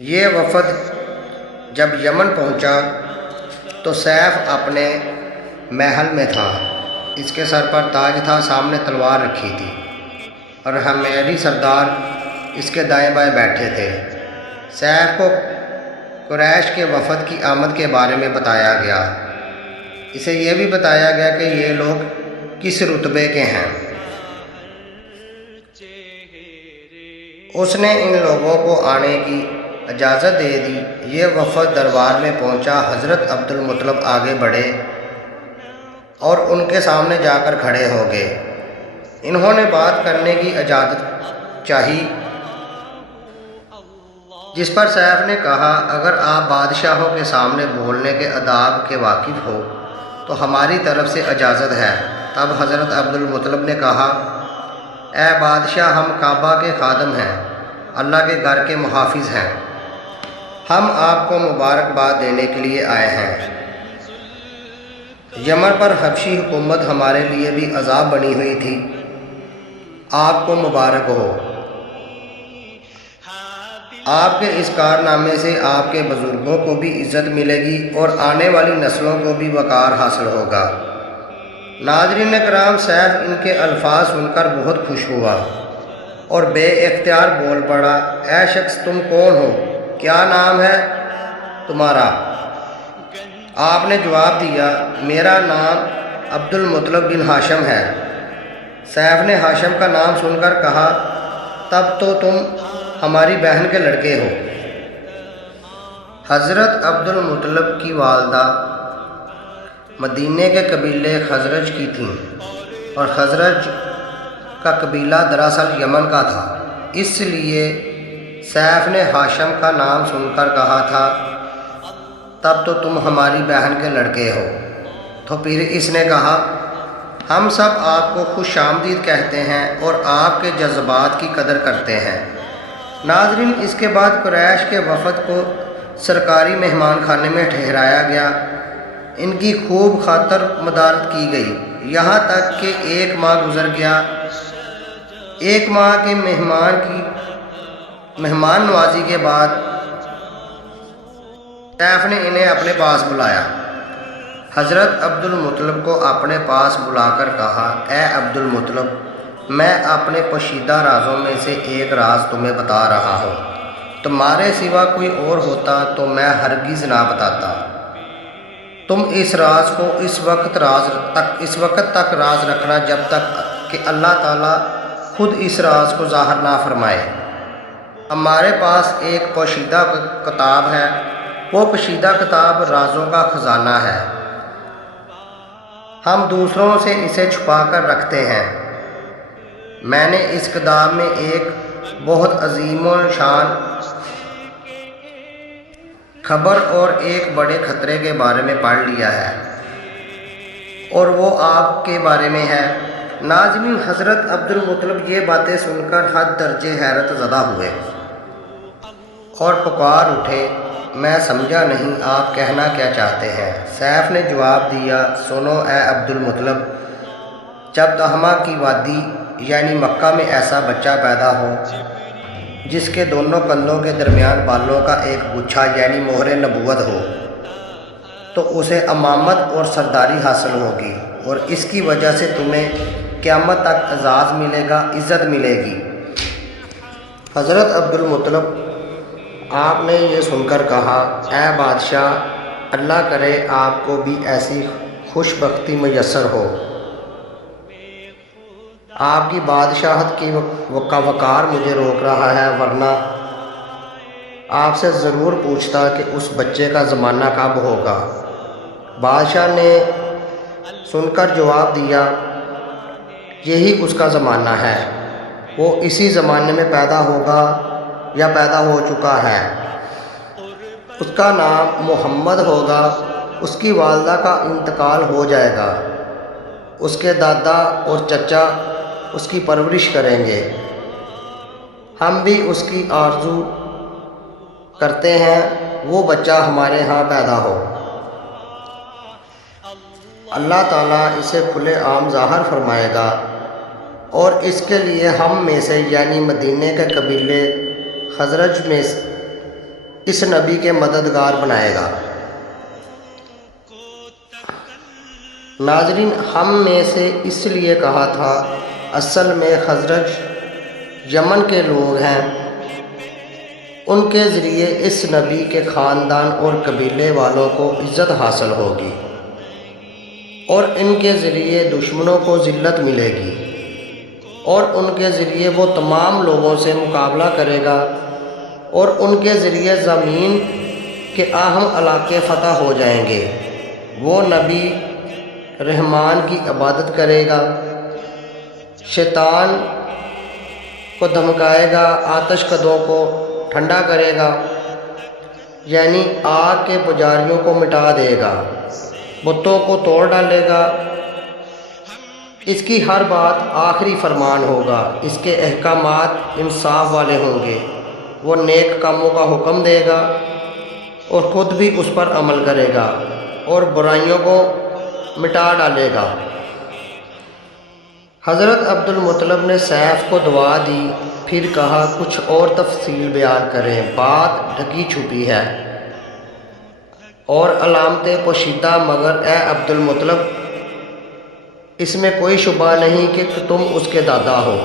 یہ وفد جب یمن پہنچا تو سیف اپنے محل میں تھا، اس کے سر پر تاج تھا، سامنے تلوار رکھی تھی، اور حمیری سردار اس کے دائیں بائیں بیٹھے تھے۔ سیف کو قریش کے وفد کی آمد کے بارے میں بتایا گیا۔ اسے یہ بھی بتایا گیا کہ یہ لوگ کس رتبے کے ہیں۔ اس نے ان لوگوں کو آنے کی اجازت دے دی۔ یہ وفد دربار میں پہنچا۔ حضرت عبد المطلب آگے بڑھے اور ان کے سامنے جا کر کھڑے ہو گئے۔ انہوں نے بات کرنے کی اجازت چاہی، جس پر سیف نے کہا، اگر آپ بادشاہوں کے سامنے بولنے کے آداب کے واقف ہو تو ہماری طرف سے اجازت ہے۔ تب حضرت عبد المطلب نے کہا، اے بادشاہ، ہم کعبہ کے خادم ہیں، اللہ کے گھر کے محافظ ہیں، ہم آپ کو مبارکباد دینے کے لیے آئے ہیں۔ یمن پر حبشی حکومت ہمارے لیے بھی عذاب بنی ہوئی تھی، آپ کو مبارک ہو۔ آپ کے اس کارنامے سے آپ کے بزرگوں کو بھی عزت ملے گی اور آنے والی نسلوں کو بھی وقار حاصل ہوگا۔ ناظرین کرام، سیف ان کے الفاظ سن کر بہت خوش ہوا اور بے اختیار بول پڑا، اے شخص، تم کون ہو؟ کیا نام ہے تمہارا؟ آپ نے جواب دیا، میرا نام عبد المطلب بن ہاشم ہے۔ سیف نے ہاشم کا نام سن کر کہا، تب تو تم ہماری بہن کے لڑکے ہو۔ حضرت عبد المطلب کی والدہ مدینے کے قبیلے خزرج کی تھیں، اور خزرج کا قبیلہ دراصل یمن کا تھا، اس لیے سیف نے ہاشم کا نام سن کر کہا تھا، تب تو تم ہماری بہن کے لڑکے ہو۔ تو پھر اس نے کہا، ہم سب آپ کو خوش آمدید کہتے ہیں اور آپ کے جذبات کی قدر کرتے ہیں۔ ناظرین، اس کے بعد قریش کے وفد کو سرکاری مہمان خانے میں ٹھہرایا گیا۔ ان کی خوب خاطر مدارت کی گئی، یہاں تک کہ 1 ماہ گزر گیا۔ 1 ماہ کے مہمان نوازی کے بعد سیف نے انہیں اپنے پاس بلایا۔ حضرت عبد المطلب کو اپنے پاس بلا کر کہا، اے عبد المطلب، میں اپنے پوشیدہ رازوں میں سے ایک راز تمہیں بتا رہا ہوں، تمہارے سوا کوئی اور ہوتا تو میں ہرگز نہ بتاتا۔ تم اس راز کو اس وقت تک راز رکھنا جب تک کہ اللہ تعالیٰ خود اس راز کو ظاہر نہ فرمائے۔ ہمارے پاس ایک پوشیدہ کتاب ہے، وہ پوشیدہ کتاب رازوں کا خزانہ ہے، ہم دوسروں سے اسے چھپا کر رکھتے ہیں۔ میں نے اس کتاب میں ایک بہت عظیم الشان خبر اور ایک بڑے خطرے کے بارے میں پڑھ لیا ہے، اور وہ آپ کے بارے میں ہے۔ ناظرین، حضرت عبد المطلب یہ باتیں سن کر حد درجے حیرت زدہ ہوئے اور پکار اٹھے، میں سمجھا نہیں، آپ کہنا کیا چاہتے ہیں؟ سیف نے جواب دیا، سنو اے عبد المطلب، جب دہمہ کی وادی یعنی مکہ میں ایسا بچہ پیدا ہو جس کے دونوں کندھوں کے درمیان بالوں کا ایک گچھا یعنی مہر نبوت ہو، تو اسے امامت اور سرداری حاصل ہوگی، اور اس کی وجہ سے تمہیں قیامت تک اعزاز ملے گا، عزت ملے گی۔ حضرت عبد المطلب آپ نے یہ سن کر کہا، اے بادشاہ، اللہ کرے آپ کو بھی ایسی خوش بختی میسر ہو۔ آپ کی بادشاہت کی وقار مجھے روک رہا ہے، ورنہ آپ سے ضرور پوچھتا کہ اس بچے کا زمانہ کب ہوگا۔ بادشاہ نے سن کر جواب دیا، یہی اس کا زمانہ ہے، وہ اسی زمانے میں پیدا ہوگا یا پیدا ہو چکا ہے۔ اس کا نام محمد ہوگا، اس کی والدہ کا انتقال ہو جائے گا، اس کے دادا اور چچا اس کی پرورش کریں گے، ہم بھی اس کی آرزو کرتے ہیں وہ بچہ ہمارے ہاں پیدا ہو۔ اللہ تعالیٰ اسے کھلے عام ظاہر فرمائے گا، اور اس کے لیے ہم میں سے یعنی مدینے کے قبیلے خزرج میں اس نبی کے مددگار بنائے گا۔ ناظرین، ہم نے سے اس لیے کہا تھا، اصل میں خزرج یمن کے لوگ ہیں، ان کے ذریعے اس نبی کے خاندان اور قبیلے والوں کو عزت حاصل ہوگی، اور ان کے ذریعے دشمنوں کو ذلت ملے گی، اور ان کے ذریعے وہ تمام لوگوں سے مقابلہ کرے گا، اور ان کے ذریعے زمین کے اہم علاقے فتح ہو جائیں گے۔ وہ نبی رحمان کی عبادت کرے گا، شیطان کو دھمکائے گا، آتش کدوں کو ٹھنڈا کرے گا، یعنی آگ کے پجاریوں کو مٹا دے گا، بتوں کو توڑ ڈالے گا۔ اس کی ہر بات آخری فرمان ہوگا، اس کے احکامات انصاف والے ہوں گے۔ وہ نیک کاموں کا حکم دے گا اور خود بھی اس پر عمل کرے گا، اور برائیوں کو مٹا ڈالے گا۔ حضرت عبد المطلب نے سیف کو دعا دی، پھر کہا کچھ اور تفصیل بیان کریں، بات ڈھکی چھپی ہے اور علامتیں پوشیدہ، مگر اے عبد المطلب، اس میں کوئی شبہ نہیں کہ تم اس کے دادا ہو۔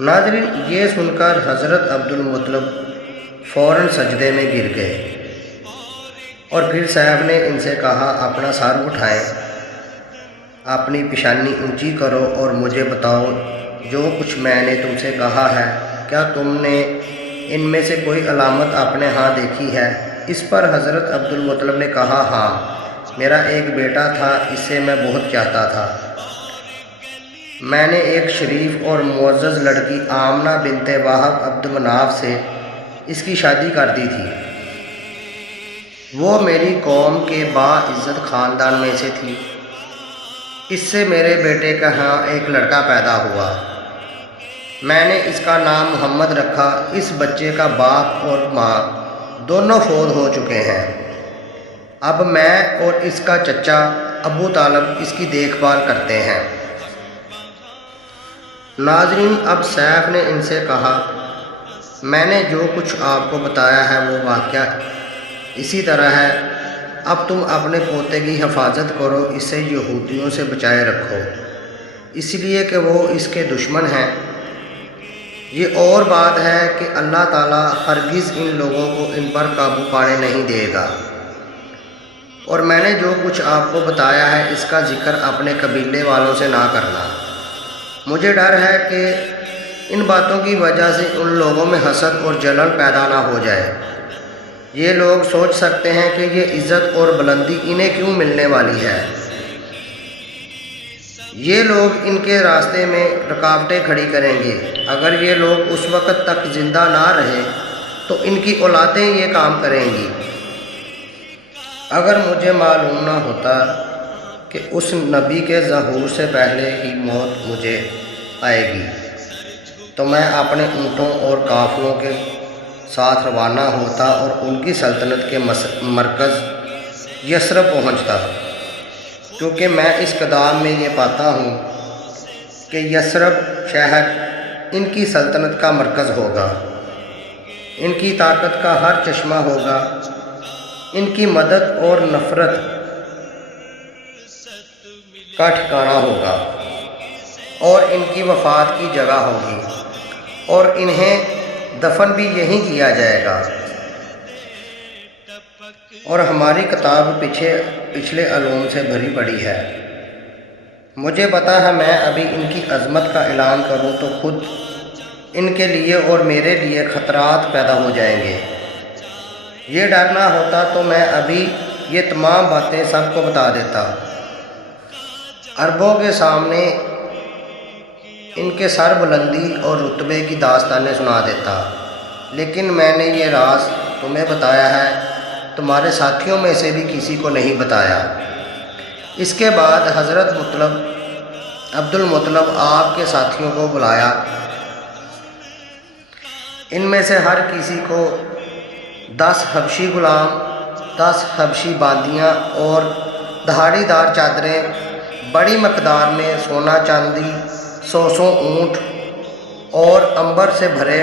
ناظرین، یہ سن کر حضرت عبد المطلب فوراً سجدے میں گر گئے، اور پھر سیف نے ان سے کہا، اپنا سر اٹھائیں، اپنی پیشانی اونچی کرو اور مجھے بتاؤ جو کچھ میں نے تم سے کہا ہے، کیا تم نے ان میں سے کوئی علامت اپنے ہاں دیکھی ہے؟ اس پر حضرت عبد المطلب نے کہا، ہاں، میرا ایک بیٹا تھا، اسے میں بہت چاہتا تھا۔ میں نے ایک شریف اور معزز لڑکی آمنہ بنت وہب عبد مناف سے اس کی شادی کر دی تھی۔ وہ میری قوم کے باعزت خاندان میں سے تھی۔ اس سے میرے بیٹے کا ہاں ایک لڑکا پیدا ہوا۔ میں نے اس کا نام محمد رکھا۔ اس بچے کا باپ اور ماں دونوں فوت ہو چکے ہیں۔ اب میں اور اس کا چچا ابو طالب اس کی دیکھ بھال کرتے ہیں۔ ناظرین، اب سیف نے ان سے کہا، میں نے جو کچھ آپ کو بتایا ہے وہ واقعہ اسی طرح ہے۔ اب تم اپنے پوتے کی حفاظت کرو، اسے یہودیوں سے بچائے رکھو، اس لیے کہ وہ اس کے دشمن ہیں۔ یہ اور بات ہے کہ اللہ تعالیٰ ہرگز ان لوگوں کو ان پر قابو پانے نہیں دے گا۔ اور میں نے جو کچھ آپ کو بتایا ہے اس کا ذکر اپنے قبیلے والوں سے نہ کرنا۔ مجھے ڈر ہے کہ ان باتوں کی وجہ سے ان لوگوں میں حسد اور جلن پیدا نہ ہو جائے۔ یہ لوگ سوچ سکتے ہیں کہ یہ عزت اور بلندی انہیں کیوں ملنے والی ہے۔ یہ لوگ ان کے راستے میں رکاوٹیں کھڑی کریں گے۔ اگر یہ لوگ اس وقت تک زندہ نہ رہے تو ان کی اولادیں یہ کام کریں گی۔ اگر مجھے معلوم نہ ہوتا کہ اس نبی کے ظہور سے پہلے ہی موت مجھے آئے گی تو میں اپنے اونٹوں اور قافلوں کے ساتھ روانہ ہوتا اور ان کی سلطنت کے مرکز یثرب پہنچتا، کیونکہ میں اس کتاب میں یہ پاتا ہوں کہ یثرب شہر ان کی سلطنت کا مرکز ہوگا، ان کی طاقت کا ہر چشمہ ہوگا، ان کی مدد اور نفرت کا ٹھکانہ ہوگا، اور ان کی وفات کی جگہ ہوگی، اور انہیں دفن بھی یہیں کیا جائے گا۔ اور ہماری کتاب پچھلے علوم سے بھری پڑی ہے۔ مجھے پتا ہے میں ابھی ان کی عظمت کا اعلان کروں تو خود ان کے لیے اور میرے لیے خطرات پیدا ہو جائیں گے۔ یہ ڈر نہ ہوتا تو میں ابھی یہ تمام باتیں سب کو بتا دیتا، عربوں کے سامنے ان کے سر بلندی اور رتبے کی داستانیں سنا دیتا، لیکن میں نے یہ راز تمہیں بتایا ہے، تمہارے ساتھیوں میں سے بھی کسی کو نہیں بتایا۔ اس کے بعد حضرت عبد المطلب آپ کے ساتھیوں کو بلایا۔ ان میں سے ہر کسی کو 10 حبشی غلام، 10 حبشی باندیاں اور دھاڑی دار چادریں، بڑی مقدار میں سونا چاندی، 100 اونٹ اور عنبر سے بھرے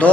2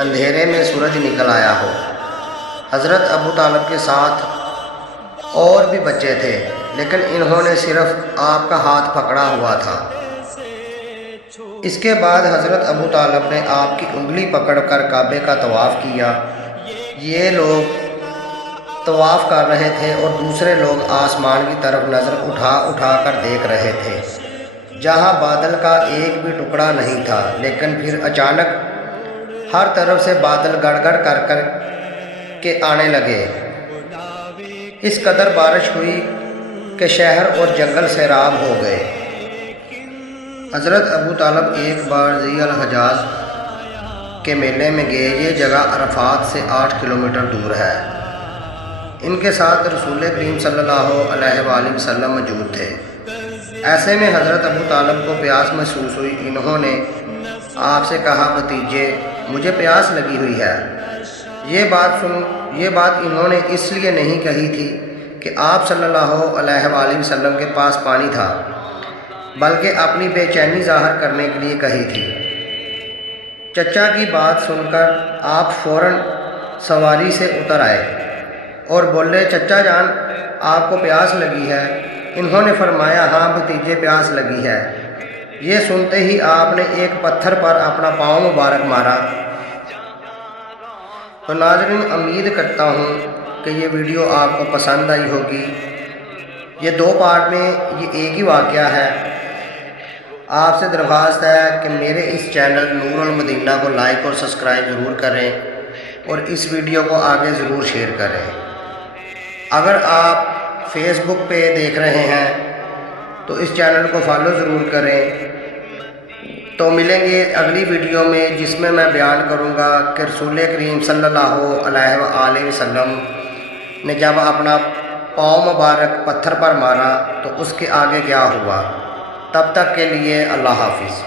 اندھیرے میں سورج نکل آیا ہو۔ حضرت ابو طالب کے ساتھ اور بھی بچے تھے، لیکن انہوں نے صرف آپ کا ہاتھ پکڑا ہوا تھا۔ اس کے بعد حضرت ابو طالب نے آپ کی انگلی پکڑ کر کعبے کا طواف کیا۔ یہ لوگ طواف کر رہے تھے اور دوسرے لوگ آسمان کی طرف نظر اٹھا اٹھا کر دیکھ رہے تھے، جہاں بادل کا ایک بھی ٹکڑا نہیں تھا۔ لیکن پھر اچانک ہر طرف سے بادل گڑ گڑ کر کے آنے لگے۔ اس قدر بارش ہوئی کہ شہر اور جنگل سیراب ہو گئے۔ حضرت ابو طالب ایک بار ذی الحجاز کے میلے میں گئے۔ یہ جگہ عرفات سے 8 کلومیٹر دور ہے۔ ان کے ساتھ رسول کریم صلی اللہ علیہ وآلہ وسلم موجود تھے۔ ایسے میں حضرت ابو طالب کو پیاس محسوس ہوئی۔ انہوں نے آپ سے کہا، بھتیجے مجھے پیاس لگی ہوئی ہے۔ یہ بات انہوں نے اس لیے نہیں کہی تھی کہ آپ صلی اللہ علیہ وآلہ وسلم کے پاس پانی تھا، بلکہ اپنی بے چینی ظاہر کرنے کے لیے کہی تھی۔ چچا کی بات سن کر آپ فوراً سواری سے اتر آئے اور بولے، چچا جان آپ کو پیاس لگی ہے؟ انہوں نے فرمایا، ہاں بھتیجے پیاس لگی ہے۔ یہ سنتے ہی آپ نے ایک پتھر پر اپنا پاؤں مبارک مارا۔ تو ناظرین، امید کرتا ہوں کہ یہ ویڈیو آپ کو پسند آئی ہوگی۔ یہ 2 پارٹ میں یہ ایک ہی واقعہ ہے۔ آپ سے درخواست ہے کہ میرے اس چینل نور المدینہ کو لائک اور سبسکرائب ضرور کریں اور اس ویڈیو کو آگے ضرور شیئر کریں۔ اگر آپ فیس بک پہ دیکھ رہے ہیں تو اس چینل کو فالو ضرور کریں۔ تو ملیں گے اگلی ویڈیو میں، جس میں بیان کروں گا کہ رسول کریم صلی اللہ علیہ وآلہ وسلم نے جب اپنا پاؤں مبارک پتھر پر مارا تو اس کے آگے کیا ہوا۔ تب تک کے لیے اللہ حافظ۔